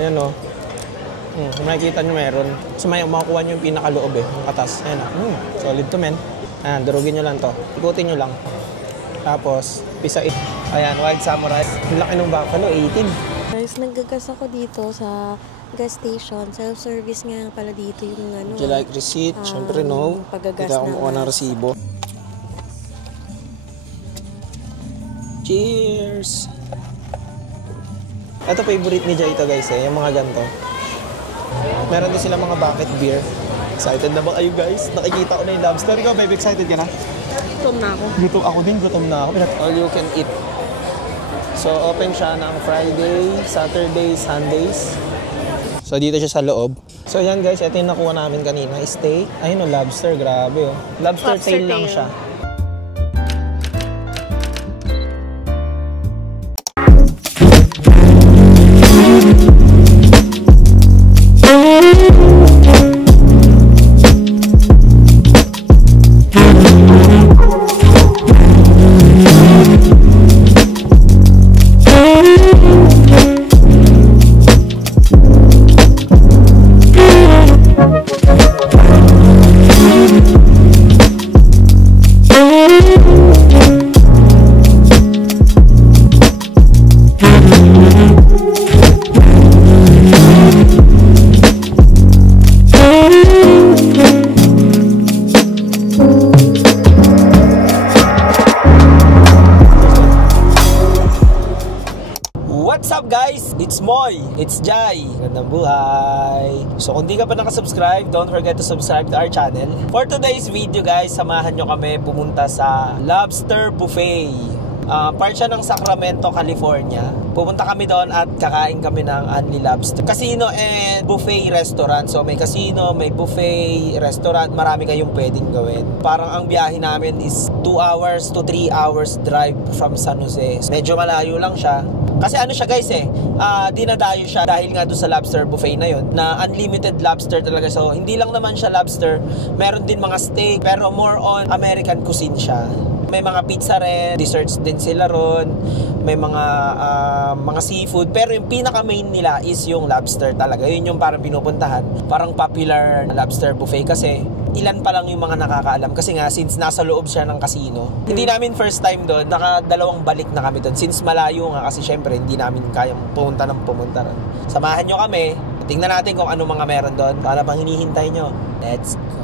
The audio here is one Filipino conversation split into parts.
Ayan o. Kung makikita nyo meron. So may makukuha nyo yung pinakaloob eh. Yung katas. Ayan o. Solid to men. Ayan, durugin nyo lang to. Ikutin nyo lang. Tapos, pisain. Ayan, Wild Samurai. Yung laki ng buffalo, 18. Guys, naggagas ako dito sa gas station. Self-service nga pala dito yung ano. Would you like receipt? Siyempre no. Paggagas Kita kumuha ng resibo. Cheers! Ito favorite ni Jay ito guys eh, yung mga ganito. Meron din sila mga bucket beer. Excited na ba kayo guys? Nakikita ko na yung lobster. Ikaw, babe, excited ka na? Gutom na ako. Gutom ako din, gutom na ako. All you can eat. So, open siya ng Friday, Saturday, Sundays. So, dito siya sa loob. So, yan guys, ito yung nakuha namin kanina. Steak. Ayun o, lobster. Grabe o. Lobster tail lang siya. What's up guys? It's Moy. It's Jai. Gandang buhay. So kung di ka pa nakasubscribe, don't forget to subscribe to our channel. For today's video guys, samahan nyo kami pumunta sa Lobster Buffet. Part siya ng Sacramento, California. Pupunta kami doon at kakain kami ng Only Lobster. Casino and buffet restaurant. So may casino, may buffet restaurant. Marami kayong pwedeng gawin. Parang ang biyahe namin is 2 hours to 3 hours drive from San Jose. Medyo malayo lang siya. Kasi ano siya guys eh, dinadayo siya dahil nga doon sa lobster buffet na yun, na unlimited lobster talaga. So hindi lang naman siya lobster, meron din mga steak, pero more on American cuisine siya. May mga pizza rin, desserts din sila ron, may mga seafood, pero yung pinaka main nila is yung lobster talaga. Yun yung parang pinupuntahan, parang popular lobster buffet kasi ilan pa lang yung mga nakakaalam kasi nga since nasa loob siya ng casino. Hindi namin first time doon, nakadalawang balik na kami doon since malayo nga kasi syempre hindi namin kayang pumunta ron. Samahan nyo kami, tingnan natin kung ano mga meron doon. Para pang hinihintay nyo, let's go.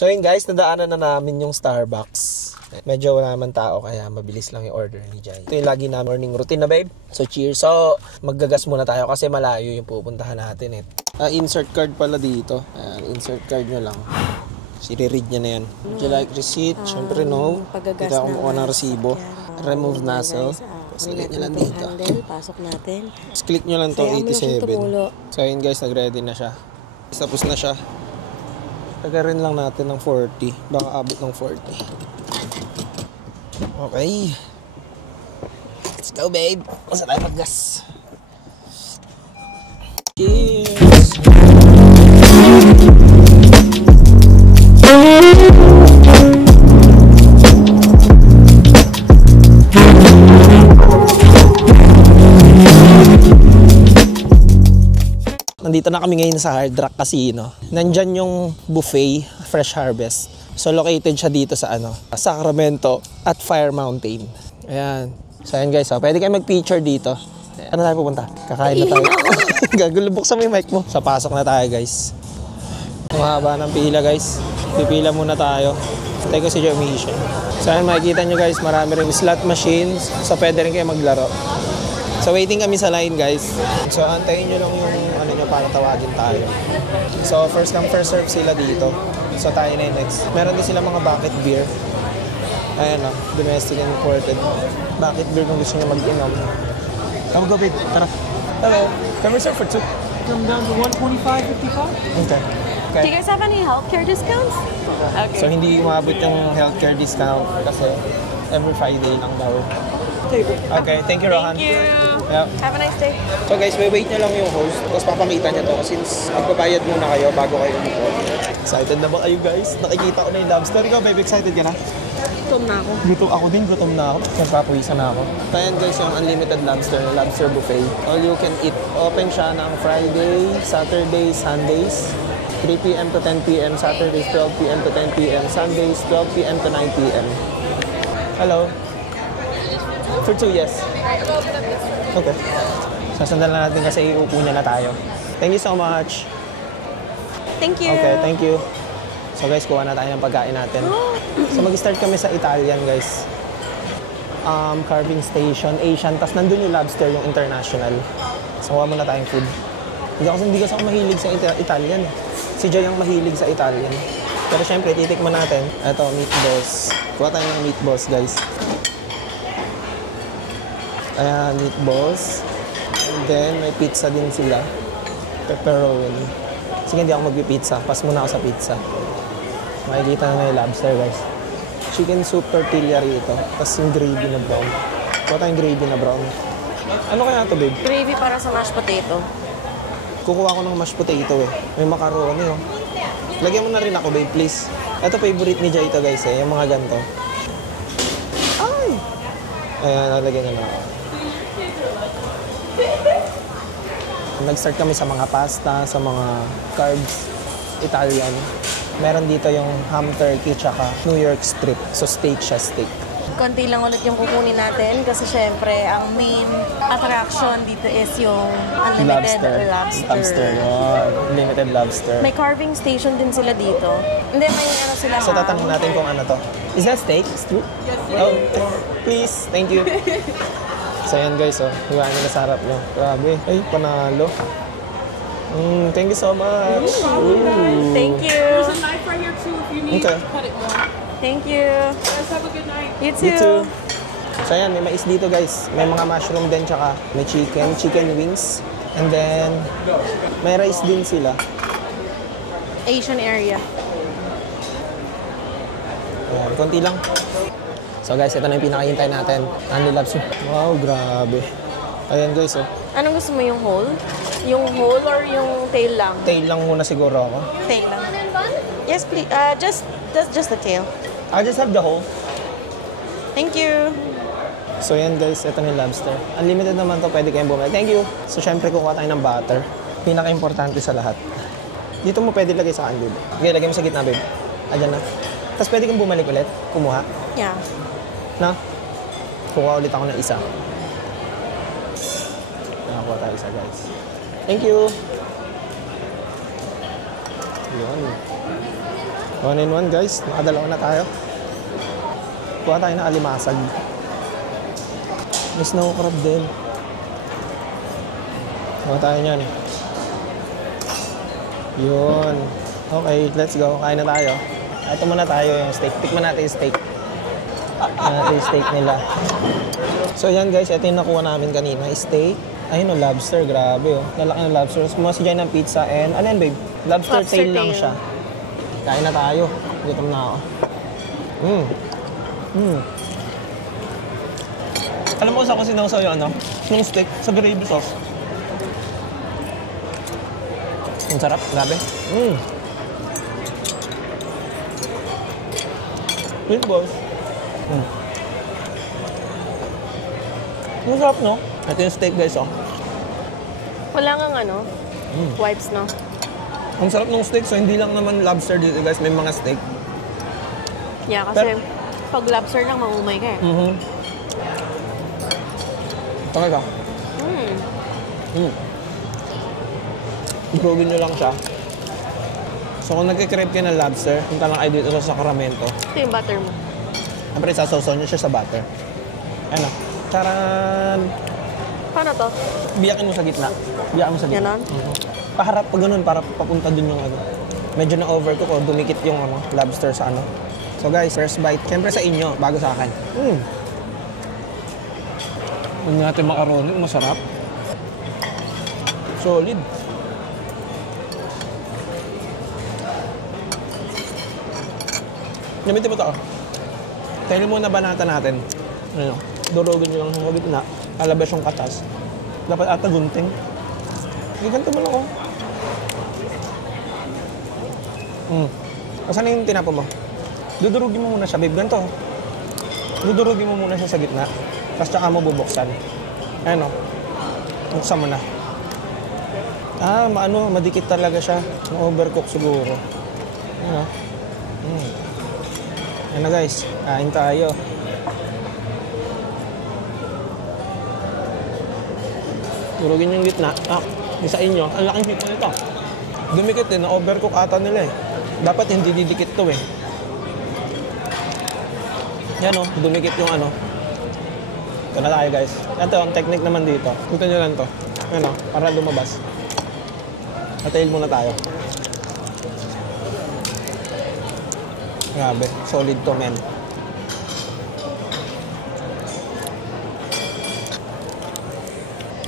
So yun guys, nadaanan na namin yung Starbucks. Medyo wala naman tao kaya mabilis lang yung order ni Jai. Ito yung lagi na morning routine na babe. So cheers. So maggagas muna tayo kasi malayo yung pupuntahan natin eh. Insert card pala dito. Insert card nyo lang. I-read niya na yan. Would you like receipt? Siyempre no. Kita kumuha ng resibo. Remove nozzle. Select nyo lang dito. Pasok natin. Just click nyo lang to 87. So yun guys, nag-ready na siya. Tapos na siya. Lagarin lang natin ng 40. Baka abot ng 40. Okay. Let's go babe. Basta tayo mag-gas. Cheers! Nandito na kami ngayon sa Hard Rock Casino. Nandyan yung buffet, Fresh Harvest. So located siya dito sa Sacramento at Fire Mountain. Ayan. So ayan guys, pwede kayo mag-picture dito. Ano tayo pupunta? Kakain na tayo. Gagulo, buksan mo yung mic mo. So pasok na tayo guys. Ang haba ng pila guys. Pipila muna tayo. Tayo ko si Jeremy siya. So ayan, makikita nyo guys, marami rin slot machines. So pwede rin kayo maglaro. So waiting kami sa line guys. So antayin nyo lang yung para tawagin tayo. So first come first serve sila dito. So tayo na yung next. Meron din sila mga bucket beer. Ayan o, domestic and imported. Bucket beer kung gusto nyo mag-inom. Come go babe, tara. Hello, can we serve for 2? Come down to 125.55? Okay. Do you guys have any healthcare discounts? Okay. So hindi umabot yung healthcare discount kasi every Friday lang daw. Okay, thank you, Rohan. Thank you. Yeah. Have a nice day. So guys, may wait nyo lang yung host. Tapos papakita niya to since magbabayad muna kayo bago kayo umupo. Excited na ba kayo guys? Nakikita ko na yung lobster. Ikaw, babe, excited ka na? Gutom na ako. Gutom ako din, gutom na ako. Siyempre, papawisan na ako. Ayan guys, yung unlimited lobster buffet. All you can eat. Open siya ng Friday, Saturday, Sundays. 3 p.m. to 10 p.m. Saturdays, 12 p.m. to 10 p.m. Sundays, 12 p.m. to 9 p.m. Hello? For 2, yes. Okay. Sasandan lang natin kasi iupo niya na tayo. Thank you so much. Thank you. Okay, thank you. So guys, kuha na tayo ng pagkain natin. So mag-start kami sa Italian guys. Carving station, Asian, tas nandun yung lobster, yung international. So kuha muna tayong food. Hindi kasi ako mahilig sa Italian. Si Joy ang mahilig sa Italian. Pero syempre, titikman natin. Ito, meatballs. Kuha tayo ng meatballs guys. Ayan, meatballs. And then, may pizza din sila. Pepperoni. Sige, hindi ako magpipizza. Pas muna ako sa pizza. Makikita na yung lobster, guys. Chicken soup tortilla rito. Tapos yung gravy na brown. Kuha tayong gravy na brown. Ano kaya ito, babe? Gravy para sa mashed potato. Kukuha ko ng mashed potato eh. May macaroni oh. Lagyan mo na rin ako, babe, please. Ito, favorite ni Jay ito, guys eh. Yung mga ganito. Ay! Ayan, nalagyan na ako. Nag-start kami sa mga pasta, sa mga carbs, Italian. Meron dito yung ham turkey tsaka New York strip. So steak siya, steak. Konti lang ulit yung kukunin natin kasi syempre ang main attraction dito is yung unlimited lobster. Lobster, oh, unlimited lobster. May carving station din sila dito. Hindi, may ano sila. So tatanungin natin kung ano to. Is that steak? Steak? Oh, please. Thank you. So yan guys, oh. Hiwain nyo na sa harap nyo. Grabe. Ay, panalo. Thank you so much. Ooh. Thank you. There's a knife right here too if you need Okay. to cut it more. Thank you. Guys, have a good night. You too. You too. So yan, may mais dito guys. May mga mushroom din, tsaka may chicken wings. And then, may rice din sila. Asian area. Ayan, konti lang. So guys, ito na yung pinakahintay natin. Only lobster. Wow, grabe. Ayan guys, oh. Anong gusto mo, yung whole? Yung whole or yung tail lang? Tail lang muna siguro ako. Tail lang. Yes, please. Just the tail. I'll just have the whole. Thank you. So yan guys, ito na yung lobster. Unlimited naman to, pwede kayong bumalik. Thank you. So syempre kukuha tayo ng butter. Pinaka-importante sa lahat. Dito mo pwede lagay sa akin, babe. Okay, lagay mo sa gitna, babe. Ayan na. Tapos pwede kang bumalik ulit, kumuha. Yeah. Na? Kukuha ulit ako ng isa. Nakakuha tayo isa, guys. Thank you. Yun. 1-in-1, guys. Nakadalawa na tayo. Kuha tayo ng alimasag. May snow crab din. Kuha tayo niyan. Yun. Okay, let's go. Kain na tayo. Ito muna tayo yung steak. Tikman natin yung steak. Tikman natin yung steak nila. So yan guys, ito yung nakuha namin kanina. Steak. Ayun o, lobster. Grabe o. Lalaki ng lobster. Sumas dyan ng pizza and ano yan babe? Lobster tail lang siya. Kain na tayo. Gutom na ako. Alam mo sa kung sinawsaw yung ano? Yung steak sa gravy sauce. Ang sarap. Grabe. Meatballs. Ang sarap, no? Ito yung steak, guys, oh. Wala nga ano, wipes, no? Ang sarap ng steak, so hindi lang naman lobster dito, guys. May mga steak. Yeah, kasi pag lobster lang, maumay ka eh. Okay ka? Improvin nyo lang siya. So kung nagkikrave kayo ng lobster, punta lang kayo dito sa Sacramento. Ito yung butter mo. Siyempre, sasaw nyo siya sa butter. Ano? Charan! Paano to? Biyakin mo sa gitna. Biyakin mo sa gitna. Ganon? Paharap pa ganun para papunta dun yung ano. Medyo na-overcook o dumikit yung ano, lobster sa ano. So guys, first bite. Siyempre sa inyo, bago sa akin. Huwag natin macaroni, masarap. Solid. Gamitin mo ito. Tayo muna banata natin. Ano? Durugin nyo lang sa gitna. Lalabas yung katas. Dapat ata gunting. Ganito mo lang, oh. Asan na yung tinapa mo? Dudurugin mo muna siya, babe. Ganito. Dudurugin mo muna siya sa gitna. Tapos tsaka mo bubuksan. Ayan, oh. Buksan mo na. Madikit talaga siya. Na-overcook siguro. Ayan, oh. Ayan na, guys. Kain tayo. Durugin yung gitna. Isa inyo. Ang laking hipon nito. Dumikit din. Na-overcook ata nila eh. Dapat hindi didikit to eh. Yan o. Dumikit yung ano. Ito na tayo guys. Ito ang technique naman dito. Ito nyo lang to. Yan o. Para lumabas. Atail muna tayo. Grabe. Solid to, men.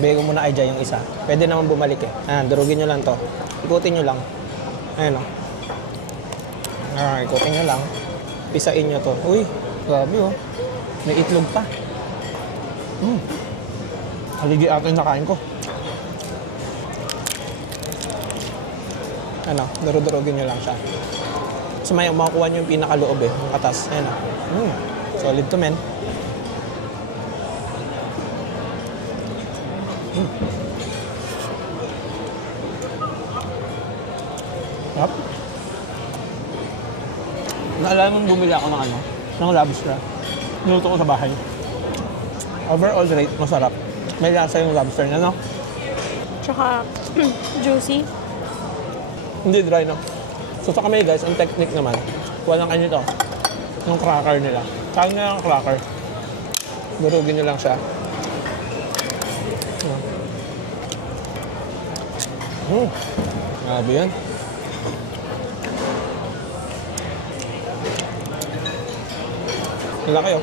Bigay ko muna ay dyan yung isa. Pwede naman bumalik eh. Durugin nyo lang to. Ikutin nyo lang. Ayan o. Ikutin nyo lang. Pisain nyo to. Uy, grabe o. May itlog pa. Haligi akin nakain ko. Ano, durugin nyo lang siya. So may makukuha nyo yung pinakaloob eh. Yung atas. Ayan o. Solid to, men. Yep. Naalala mo bumili ako ng lobster. Niluto ko sa bahay. Overall rate, masarap. May lasa yung lobster niya, no? Tsaka, juicy. Hindi dry, no? So sa kamay guys, ang technique naman, walang ano ito, yung cracker nila. Kaya nyo lang ang cracker. Durugin nyo lang siya. Grabe yan. Wala kayo.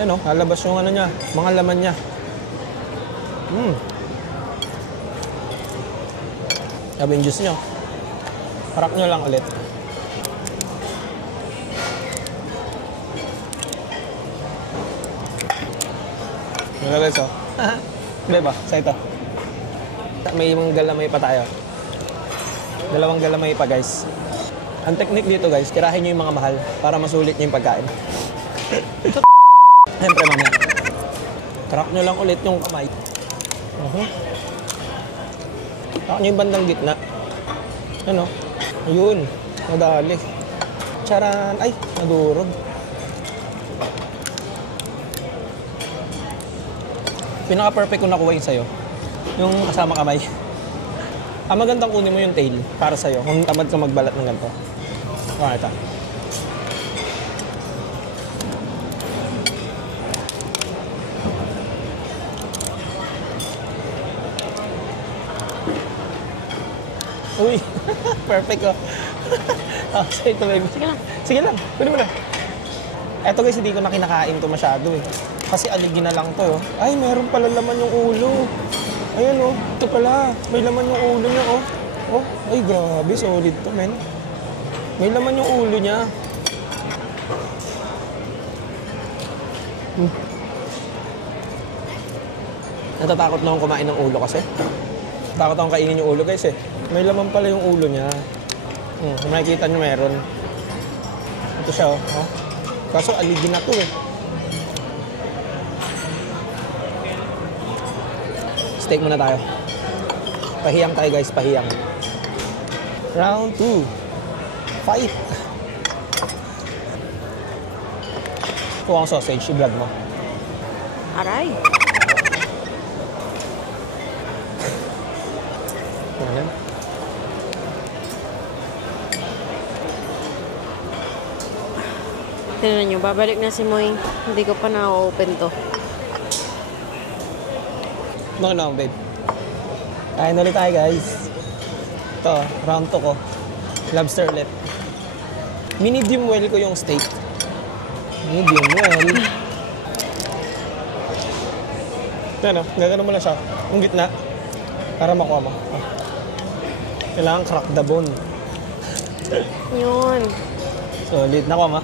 Yan o, lalabas yung ano niya, mga laman niya. Sabi yung juice nyo. Parak nyo lang ulit. Ano guys o? Hindi ba? Sa ito. May mga galamay pa tayo. Dalawang galamay pa guys. Ang technique dito guys, tirahin nyo yung mga mahal para masulit nyo yung pagkain. Siyempre mamaya. Crack nyo lang ulit yung kamay. Crack nyo yung bandang gitna. Ano? Ayun. Madali. Charan. Ay, nadurog. Pinaka-perfect ko nakuha yun sa'yo. Yung kasama kamay. Magandang kunin mo yung tail para sa'yo. Kung tamad ka magbalat ng ganito. Ito. Uy, perfect oh. Sige ito baby. Sige lang. Sige lang. Pwede mo na. Eto guys, hindi ko na kinakain to masyado eh. Kasi aligi na lang to. Ay, meron pala laman yung ulo. Ayan oh. Ito pala. May laman yung ulo niya oh. Oh, ay grabe. Solid to, men. May laman yung ulo niya. Natatakot na akong kumain ng ulo kasi. Takot akong kainin yung ulo guys eh. May laman pala yung ulo niya. Makikita nyo meron. Ito siya oh. Kaso aligi na to eh. Steak muna tayo. Pahiyang tayo guys, pahiyang. Round 2. Fight! Kuha ang sausage, i-vlog mo. Aray! Ayan. Tingnan nyo, babalik na si Moy. Hindi ko pa na-open to. No, babe. Kain ulit tayo, guys. Ito, round 2 ko. Lobster ulit. Medium well ko yung steak. Medium well. Ito, no? Gagano mo lang siya. Yung gitna. Para makuha mo. Kailangan crack the bone. Yun. Solid. Nako, ma.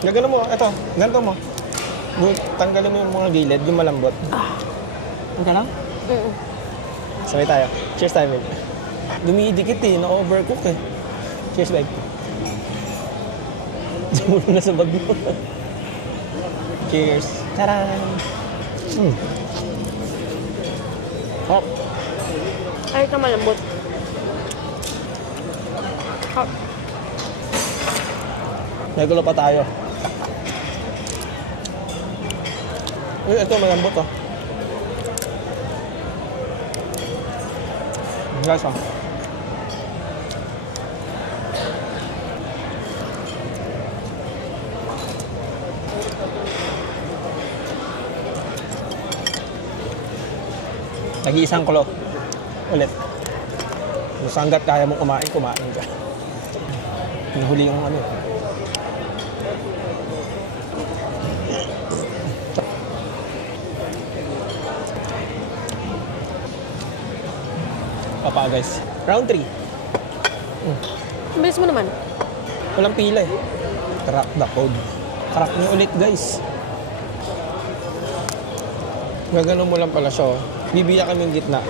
Gagano mo. Ito. Ganito mo. Tanggalin mo yung mga gilid, yung malambot. Ang lang? Sabay tayo. Cheers tayo, babe. Dumidikit eh. Naka-overcook eh. Cheers, babe. Sumulong na sa bag mo. Cheers. Taran! Hop. Ay, ito malambot. Hop. Nagulo pa tayo. Uy, ito malambot oh. Guys oh. Nag-iisang kulo. Ulit. Basta hanggat kaya mong kumain ka. Huli yung ano. Papa guys. Round 3. Bilis mo naman. Walang pila eh. Crack the code. Crack niyo ulit guys. Gaganon mo lang pala siya. Bibiya kami yung gitna.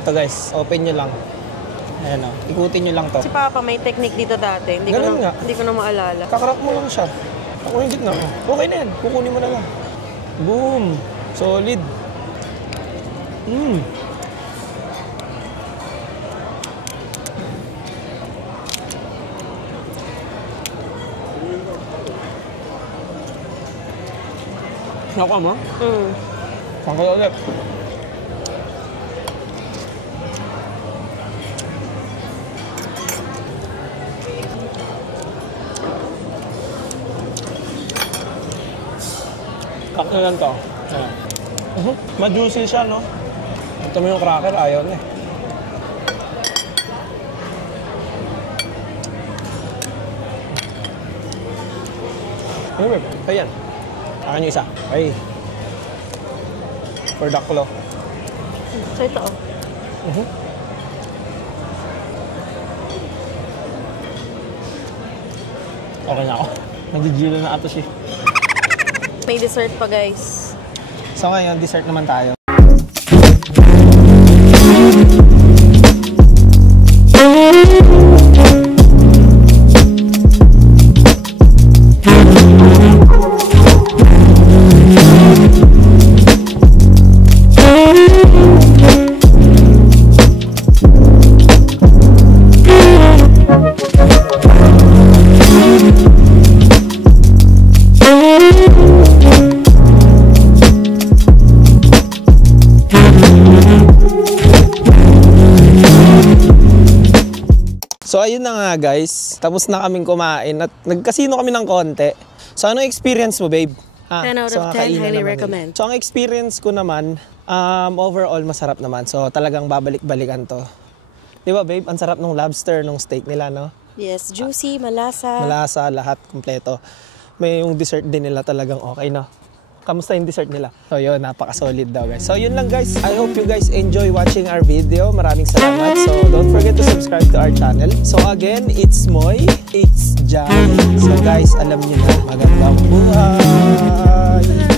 Ito guys, open nyo lang. Ayan o, ikutin nyo lang to. Si Papa may technique dito dati. Hindi ko na maalala. Kakarak mo lang siya. Ako yung gitna. Okay na yan, kukunin mo na lang. Boom! Solid. Naka mo? Saan ka ulit? Kak na lang to. Ma-juicy siya, no? Ito mo yung cracker, ayaw na eh. Anyway, ayan. Akin yung isa. Ay. For daklo. So ito oh. Okay na ako. Nagigilo na ato siya. May dessert pa guys. So ngayon, dessert naman tayo. So ayun na nga guys, tapos na kaming kumain at nagkasino kami ng konti. So ano experience mo babe? 10 out of 10, highly recommend. So ang experience ko naman, overall masarap naman. So talagang babalik-balikan to. Di ba babe, ang sarap ng lobster, ng steak nila no? Yes, juicy, malasa. Malasa, lahat kompleto. May yung dessert din nila talagang okay no? Kamusta yung dessert nila? So yun, napaka-solid daw guys. So yun lang guys. I hope you guys enjoy watching our video. Maraming salamat. So don't forget to subscribe to our channel. So again, it's Moy. It's Jai. So guys, alam niyo na, magandang buhay!